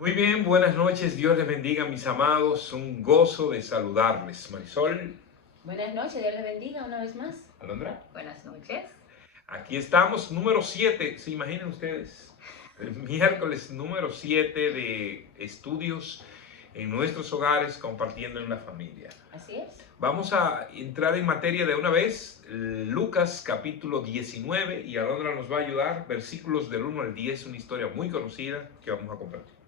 Muy bien, buenas noches, Dios les bendiga mis amados, un gozo de saludarles. Marisol, Buenas noches, Dios les bendiga una vez más. Alondra, Buenas noches. aquí estamos, número 7. ¿Se imaginan ustedes? El miércoles número 7 de estudios en nuestros hogares compartiendo en la familia. Así es. Vamos a entrar en materia de una vez, Lucas capítulo 19, y Alondra nos va a ayudar, versículos del 1 al 10, una historia muy conocida que vamos a compartir.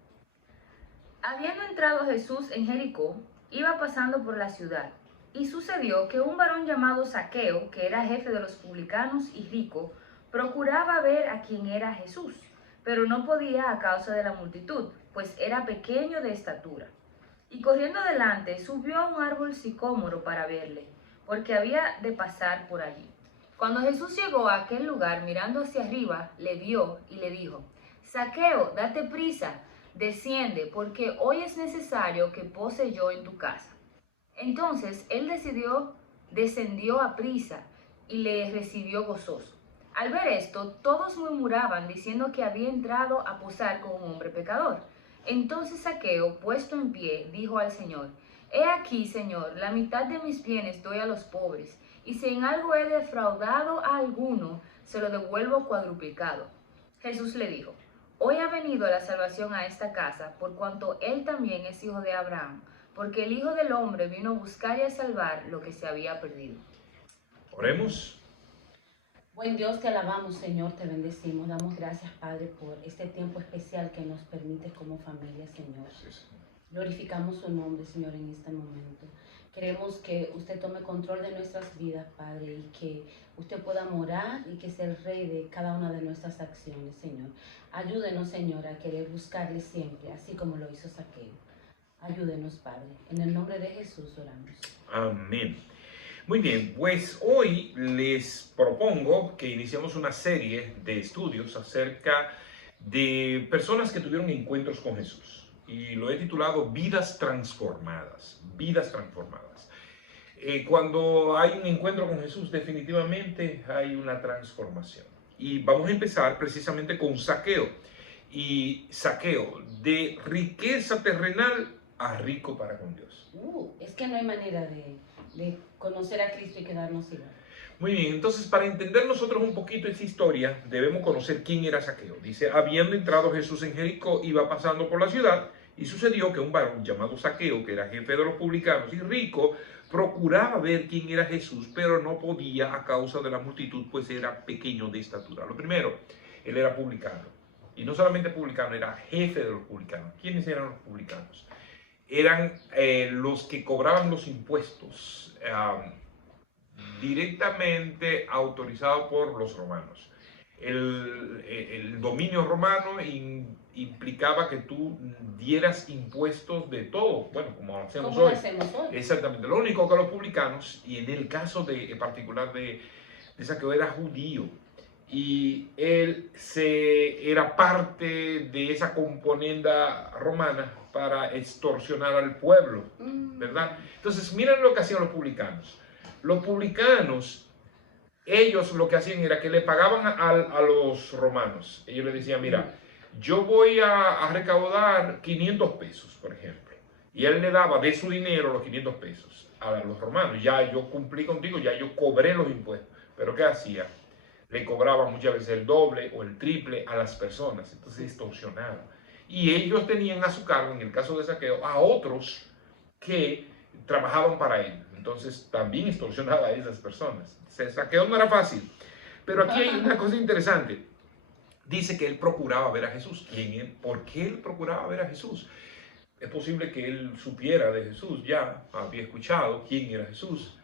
Habiendo entrado Jesús en Jericó, iba pasando por la ciudad, y sucedió que un varón llamado Zaqueo, que era jefe de los publicanos y rico, procuraba ver a quién era Jesús, pero no podía a causa de la multitud, pues era pequeño de estatura. Y corriendo adelante, subió a un árbol sicómoro para verle, porque había de pasar por allí. Cuando Jesús llegó a aquel lugar, mirando hacia arriba, le vio y le dijo: Zaqueo, date prisa, desciende, porque hoy es necesario que pose yo en tu casa. Entonces él descendió a prisa y le recibió gozoso. Al ver esto, todos murmuraban, diciendo que había entrado a posar con un hombre pecador. Entonces Zaqueo, puesto en pie, dijo al Señor: He aquí, Señor, la mitad de mis bienes doy a los pobres, y si en algo he defraudado a alguno, se lo devuelvo cuadruplicado. Jesús le dijo: Hoy ha venido la salvación a esta casa, por cuanto él también es hijo de Abraham, porque el Hijo del Hombre vino a buscar y a salvar lo que se había perdido. Oremos. Buen Dios, te alabamos, Señor, te bendecimos. Damos gracias, Padre, por este tiempo especial que nos permites como familia, Señor. Glorificamos su nombre, Señor, en este momento. Queremos que usted tome control de nuestras vidas, Padre, y que usted pueda morar y que sea el Rey de cada una de nuestras acciones, Señor. Ayúdenos, Señor, a querer buscarle siempre, así como lo hizo Zaqueo. Ayúdenos, Padre. En el nombre de Jesús oramos. Amén. Muy bien, pues hoy les propongo que iniciemos una serie de estudios acerca de personas que tuvieron encuentros con Jesús. Y lo he titulado Vidas Transformadas. Vidas Transformadas. Cuando hay un encuentro con Jesús, definitivamente hay una transformación. Y vamos a empezar precisamente con Zaqueo. Y Zaqueo, de riqueza terrenal a rico para con Dios. Es que no hay manera de conocer a Cristo y quedarnos igual. Muy bien, entonces para entender nosotros un poquito esa historia, debemos conocer quién era Zaqueo. Dice, habiendo entrado Jesús en Jericó, iba pasando por la ciudad, y sucedió que un varón llamado Zaqueo, que era jefe de los publicanos y rico, procuraba ver quién era Jesús, pero no podía a causa de la multitud, pues era pequeño de estatura. Lo primero, él era publicano. Y no solamente publicano, era jefe de los publicanos. ¿Quiénes eran los publicanos? Eran los que cobraban los impuestos directamente autorizados por los romanos. El dominio romano implicaba que tú dieras impuestos de todo, bueno, como hacemos ¿Cómo hoy. lo hacemos hoy? Exactamente, lo único que los publicanos, y en el caso en particular de Zaqueo, era judío, y él era parte de esa componenda romana para extorsionar al pueblo, ¿verdad? Entonces, miren lo que hacían los publicanos. Los publicanos, ellos lo que hacían era que le pagaban a los romanos. Ellos le decían, mira, yo voy a recaudar 500 pesos, por ejemplo. Y él le daba de su dinero los 500 pesos a los romanos. Ya yo cumplí contigo, ya yo cobré los impuestos. Pero ¿qué hacía? Le cobraba muchas veces el doble o el triple a las personas. Entonces extorsionaba. Y ellos tenían a su cargo, en el caso de Zaqueo, a otros que trabajaban para él. Entonces también extorsionaba a esas personas. Zaqueo no era fácil. Pero aquí hay una cosa interesante. Dice que él procuraba ver a Jesús. ¿Por qué él procuraba ver a Jesús? Es posible que él supiera de Jesús, ya había escuchado quién era Jesús.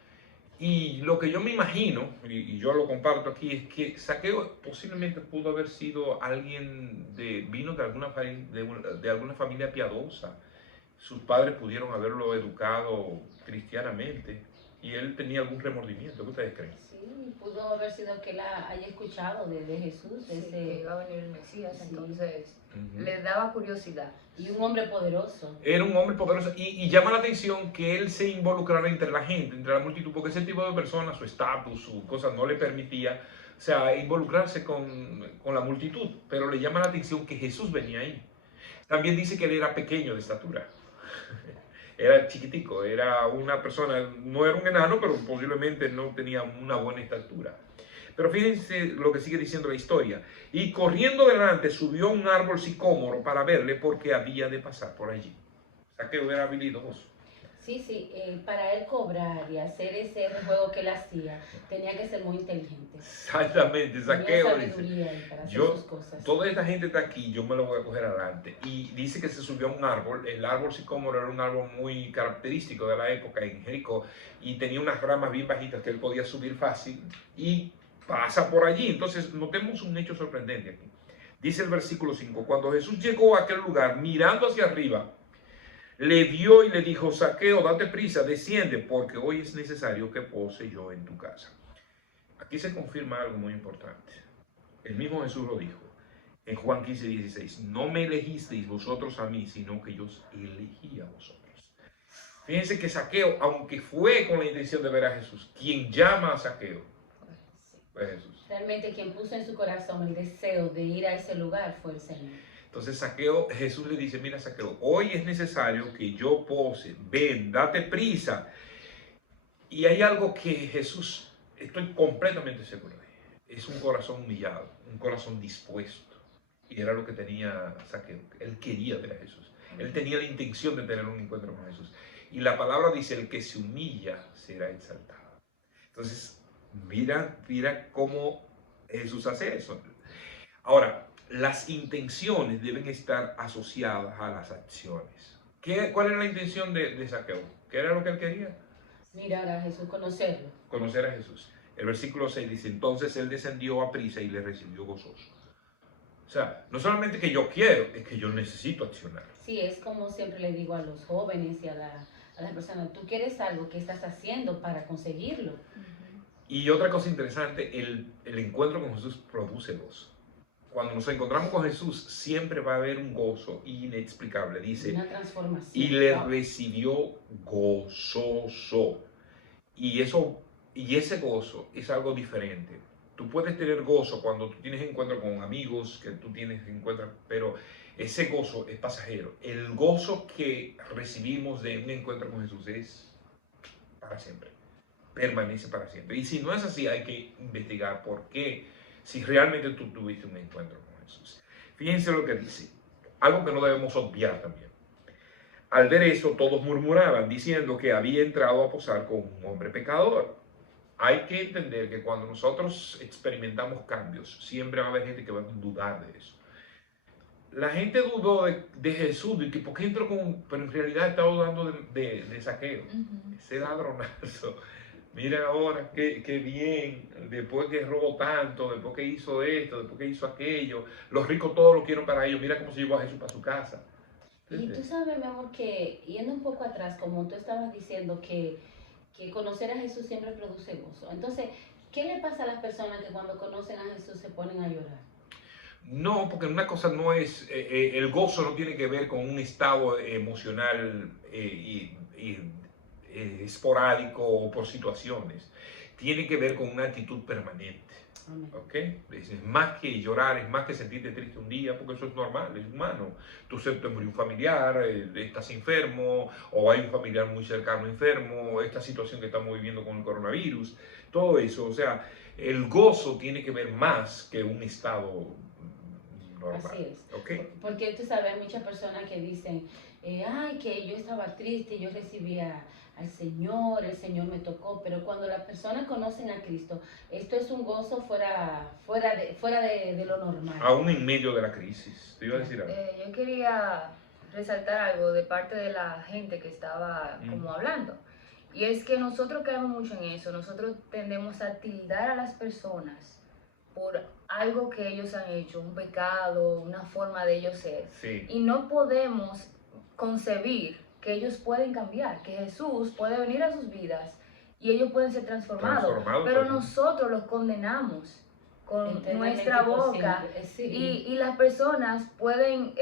Y lo que yo me imagino, y yo lo comparto aquí, es que Zaqueo posiblemente pudo haber sido alguien vino de alguna familia piadosa. Sus padres pudieron haberlo educado cristianamente y él tenía algún remordimiento. ¿Qué ustedes creen? Sí, pudo haber sido que él haya escuchado de Jesús. Sí, que iba a venir el Mesías, Sí. entonces le daba curiosidad. Y un hombre poderoso. Era un hombre poderoso y llama la atención que él se involucrara entre la gente, entre la multitud, porque ese tipo de personas, su estatus, su cosa no le permitía, o sea, involucrarse con la multitud, pero le llama la atención que Jesús venía ahí. También dice que él era pequeño de estatura. Era chiquitico, era una persona, no era un enano, pero posiblemente no tenía una buena estatura. Pero fíjense lo que sigue diciendo la historia. Y corriendo delante subió a un árbol sicómoro para verle porque había de pasar por allí. Zaqueo era habilidoso. Sí, para él cobrar y hacer ese juego que él hacía, tenía que ser muy inteligente. Exactamente, Zaqueo Tenía dice, sabiduría ahí para hacer yo, sus cosas. toda esta gente está aquí, yo me lo voy a coger adelante. Y dice que se subió a un árbol, el árbol sicómoro era un árbol muy característico de la época en Jericó, y tenía unas ramas bien bajitas que él podía subir fácil, y pasa por allí. Entonces notemos un hecho sorprendente aquí. Dice el versículo 5, cuando Jesús llegó a aquel lugar, mirando hacia arriba, le vio y le dijo, Zaqueo, date prisa, desciende, porque hoy es necesario que pose yo en tu casa. Aquí se confirma algo muy importante. El mismo Jesús lo dijo en Juan 15:16. No me elegisteis vosotros a mí, sino que yo os elegí a vosotros. Fíjense que Zaqueo, aunque fue con la intención de ver a Jesús, quien llama a Zaqueo fue Jesús. Realmente quien puso en su corazón el deseo de ir a ese lugar fue el Señor. Entonces Zaqueo, Jesús le dice, mira Zaqueo, hoy es necesario que yo pose, ven, date prisa. Y hay algo que Jesús, estoy completamente seguro de, es un corazón humillado, un corazón dispuesto. Y era lo que tenía Zaqueo, él quería ver a Jesús, él tenía la intención de tener un encuentro con Jesús. Y la palabra dice, el que se humilla será exaltado. Entonces, mira cómo Jesús hace eso. Ahora, las intenciones deben estar asociadas a las acciones. ¿Cuál era la intención de Zaqueo? ¿Qué era lo que él quería? Mirar a Jesús, conocerlo. Conocer a Jesús. El versículo 6 dice, entonces él descendió a prisa y le recibió gozoso. O sea, no solamente que yo quiero, es que yo necesito accionar. Sí, es como siempre le digo a los jóvenes y a las personas, tú quieres algo, ¿qué estás haciendo para conseguirlo? Y otra cosa interesante, el encuentro con Jesús produce gozo. Cuando nos encontramos con Jesús, siempre va a haber un gozo inexplicable. Dice, una transformación. Y le recibió gozoso. Y ese gozo es algo diferente. Tú puedes tener gozo cuando tú tienes encuentro con amigos, que tú tienes encuentro, pero ese gozo es pasajero. El gozo que recibimos de un encuentro con Jesús es para siempre. Permanece para siempre. Y si no es así, hay que investigar por qué. Si realmente tú tuviste un encuentro con Jesús. Fíjense lo que dice. Algo que no debemos obviar también. Al ver eso, todos murmuraban, diciendo que había entrado a posar con un hombre pecador. Hay que entender que cuando nosotros experimentamos cambios, siempre va a haber gente que va a dudar de eso. La gente dudó de Jesús, de que por qué entró con... Pero en realidad estaba dudando de Zaqueo. Ese ladronazo. Mira ahora qué bien, después que robó tanto, después que hizo esto, después que hizo aquello, los ricos todos lo quieren para ellos, mira cómo se llevó a Jesús para su casa. Y tú sabes, mi amor, que yendo un poco atrás, como tú estabas diciendo, que conocer a Jesús siempre produce gozo. Entonces, ¿qué le pasa a las personas que cuando conocen a Jesús se ponen a llorar? No, porque una cosa no es, el gozo no tiene que ver con un estado emocional esporádico o por situaciones. Tiene que ver con una actitud permanente. ¿Ok? Es más que llorar, es más que sentirte triste un día, porque eso es normal, es humano. Tú se te murió un familiar, estás enfermo, o hay un familiar muy cercano enfermo, esta situación que estamos viviendo con el coronavirus, todo eso. O sea, el gozo tiene que ver más que un estado normal. Así es. ¿Okay? Porque tú sabes, hay muchas personas que dicen, ay, que yo estaba triste, yo recibía al Señor, el Señor me tocó, pero cuando las personas conocen a Cristo, esto es un gozo fuera de lo normal. Aún en medio de la crisis. ¿Te iba a decir algo? Yo quería resaltar algo de parte de la gente que estaba como hablando. Y es que nosotros caemos mucho en eso, nosotros tendemos a tildar a las personas por algo que ellos han hecho, un pecado, una forma de ellos ser. Sí. Y no podemos concebir que ellos pueden cambiar, que Jesús puede venir a sus vidas y ellos pueden ser transformados, pero nosotros los condenamos con nuestra boca y las personas pueden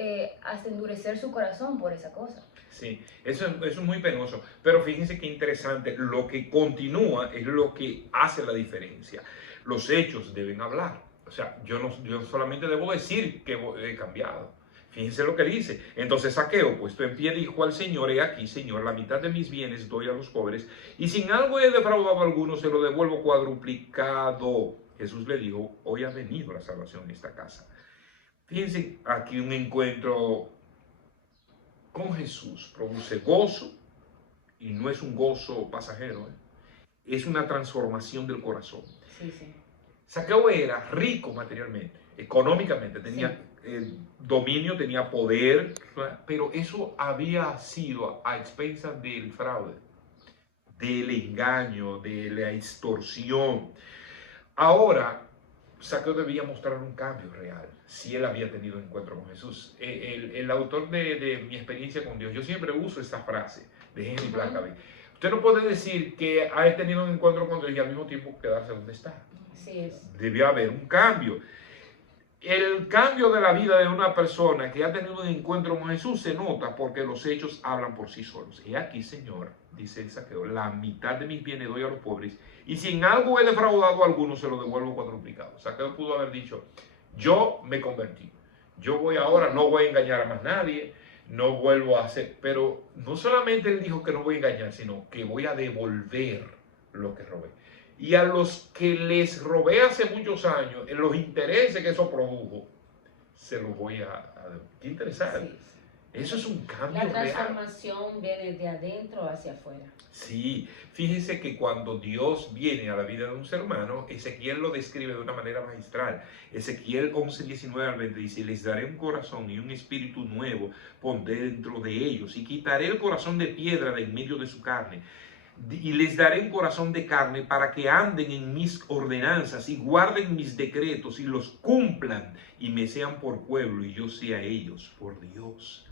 hasta endurecer su corazón por esa cosa. Sí, eso es muy penoso, pero fíjense qué interesante, lo que continúa es lo que hace la diferencia. Los hechos deben hablar, o sea, yo solamente debo decir que he cambiado. Fíjense lo que dice. Entonces Zaqueo, puesto en pie, dijo al Señor: he aquí, Señor, la mitad de mis bienes doy a los pobres, y sin algo he defraudado a alguno, se lo devuelvo cuadruplicado. Jesús le dijo: hoy ha venido la salvación en esta casa. Fíjense, aquí un encuentro con Jesús produce gozo, y no es un gozo pasajero, es una transformación del corazón. Sí, sí. Zaqueo era rico materialmente, económicamente, tenía dominio, tenía poder, pero eso había sido a expensas del fraude, del engaño, de la extorsión. Ahora, Zaqueo debía mostrar un cambio real si él había tenido un encuentro con Jesús. El autor de Mi experiencia con Dios, yo siempre uso esta frase de Henry Blackaby. Usted no puede decir que ha tenido un encuentro con Dios y al mismo tiempo quedarse donde está. Así es. Debe haber un cambio. El cambio de la vida de una persona que ha tenido un encuentro con Jesús se nota porque los hechos hablan por sí solos. He aquí, Señor, dice Zaqueo, la mitad de mis bienes doy a los pobres, y si en algo he defraudado a alguno, se lo devuelvo cuadruplicado. Zaqueo pudo haber dicho: yo me convertí, yo voy ahora, no voy a engañar a más nadie, no vuelvo a hacer. Pero no solamente él dijo que no voy a engañar, sino que voy a devolver lo que robé. Y a los que les robé hace muchos años, en los intereses que eso produjo, se los voy a qué interesante. Sí. Eso es un cambio La transformación real. viene de adentro hacia afuera. Sí, fíjense que cuando Dios viene a la vida de un ser humano, Ezequiel lo describe de una manera magistral. Ezequiel 11:19-20 dice: les daré un corazón y un espíritu nuevo pondré dentro de ellos, y quitaré el corazón de piedra de en medio de su carne, y les daré un corazón de carne para que anden en mis ordenanzas y guarden mis decretos y los cumplan, y me sean por pueblo y yo sea ellos por Dios.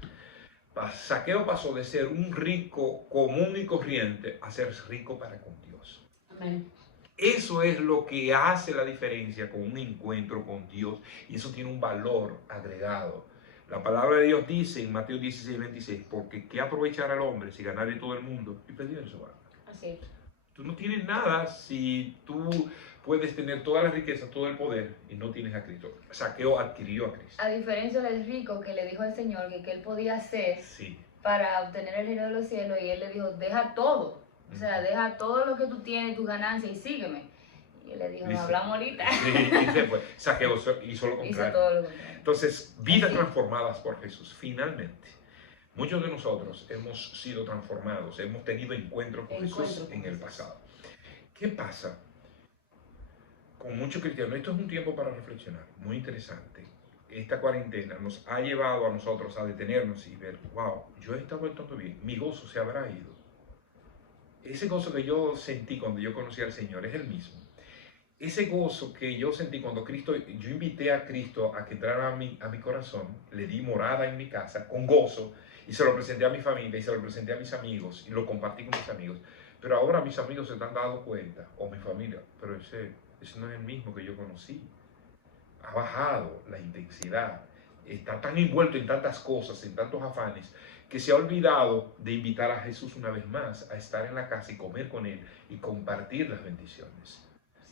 Zaqueo pasó de ser un rico común y corriente a ser rico para con Dios. Amén. Eso es lo que hace la diferencia con un encuentro con Dios, y eso tiene un valor agregado. La palabra de Dios dice en Mateo 16:26: porque ¿qué aprovechará el hombre si ganare todo el mundo y perdiere su alma? Así es. Tú no tienes nada si tú puedes tener toda la riqueza, todo el poder, y no tienes a Cristo. Zaqueo adquirió a Cristo. A diferencia del rico que le dijo al Señor que él podía hacer Sí. para obtener el reino de los cielos, y él le dijo: deja todo, o sea, deja todo lo que tú tienes, tus ganancias, y sígueme. Y él le dijo: no, hablamos ahorita. Sí, y se fue. Zaqueo hizo lo contrario. Hizo todo lo contrario. Entonces, vidas transformadas por Jesús. Finalmente, muchos de nosotros hemos sido transformados, hemos tenido encuentros con Jesús en el pasado. ¿Qué pasa con muchos cristianos? Esto es un tiempo para reflexionar, muy interesante. Esta cuarentena nos ha llevado a nosotros a detenernos y ver: wow, yo he estado todo bien, mi gozo se habrá ido. Ese gozo que yo sentí cuando yo conocí al Señor es el mismo. Ese gozo que yo sentí cuando yo invité a Cristo a que entrara a mi corazón, le di morada en mi casa con gozo, y se lo presenté a mi familia y se lo presenté a mis amigos y lo compartí con mis amigos. Pero ahora mis amigos se están dando cuenta, o mi familia, pero ese no es el mismo que yo conocí. Ha bajado la intensidad, está tan envuelto en tantas cosas, en tantos afanes, que se ha olvidado de invitar a Jesús una vez más a estar en la casa y comer con Él y compartir las bendiciones.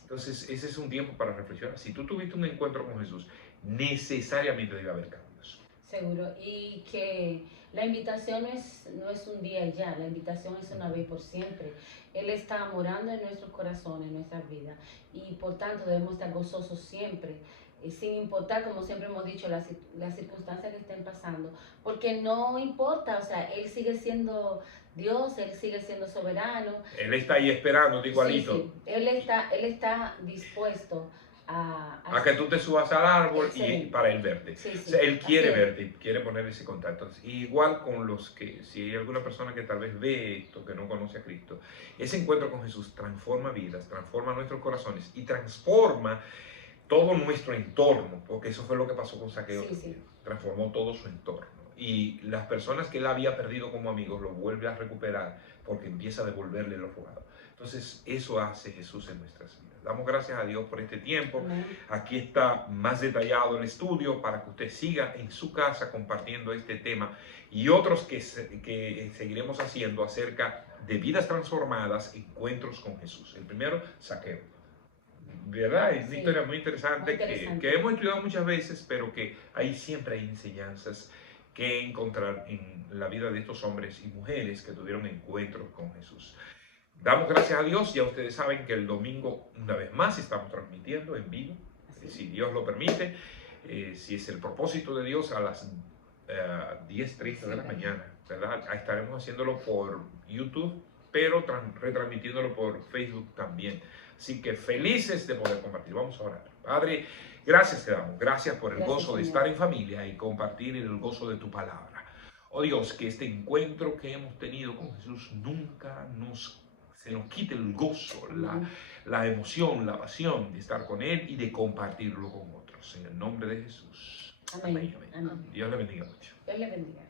Entonces, ese es un tiempo para reflexionar. Si tú tuviste un encuentro con Jesús, necesariamente debe haber cambios. Seguro. Y que la invitación no es un día y ya, la invitación es una vez por siempre. Él está morando en nuestros corazones, en nuestras vidas, y por tanto debemos estar gozosos siempre, sin importar, como siempre hemos dicho, las circunstancias que estén pasando, porque no importa, o sea, Él sigue siendo Dios, Él sigue siendo soberano. Él está ahí esperando, igualito. Sí, sí. Él está dispuesto a que tú te subas al árbol y para Él verte. Sí, sí. O sea, Él quiere verte, quiere poner ese contacto. Igual con los que, si hay alguna persona que tal vez ve esto, que no conoce a Cristo, ese encuentro con Jesús transforma vidas, transforma nuestros corazones y transforma todo nuestro entorno, porque eso fue lo que pasó con Zaqueo. Sí, sí. Transformó todo su entorno. Y las personas que él había perdido como amigos lo vuelve a recuperar porque empieza a devolverle lo robado. Entonces, eso hace Jesús en nuestras vidas. Damos gracias a Dios por este tiempo. Amén. Aquí está más detallado el estudio para que usted siga en su casa compartiendo este tema y otros que seguiremos haciendo acerca de vidas transformadas, encuentros con Jesús. El primero, Zaqueo. ¿Verdad? Es una Sí, historia muy interesante, muy interesante. que hemos estudiado muchas veces, pero que ahí siempre hay enseñanzas que encontrar en la vida de estos hombres y mujeres que tuvieron encuentros con Jesús. Damos gracias a Dios. Ya ustedes saben que el domingo, una vez más, estamos transmitiendo en vivo, si Dios lo permite, si es el propósito de Dios, a las 10:30 de la mañana, ¿verdad? Ahí estaremos haciéndolo por YouTube, pero retransmitiéndolo por Facebook también. Así que felices de poder compartir. Vamos a orar. Padre, gracias te damos. Gracias por el gozo de estar en familia y compartir el gozo de tu palabra. Oh Dios, que este encuentro que hemos tenido con Jesús nunca se nos quite el gozo, la emoción, la pasión de estar con Él y de compartirlo con otros. En el nombre de Jesús. Amén. Amén. Amén. Dios le bendiga mucho. Dios le bendiga.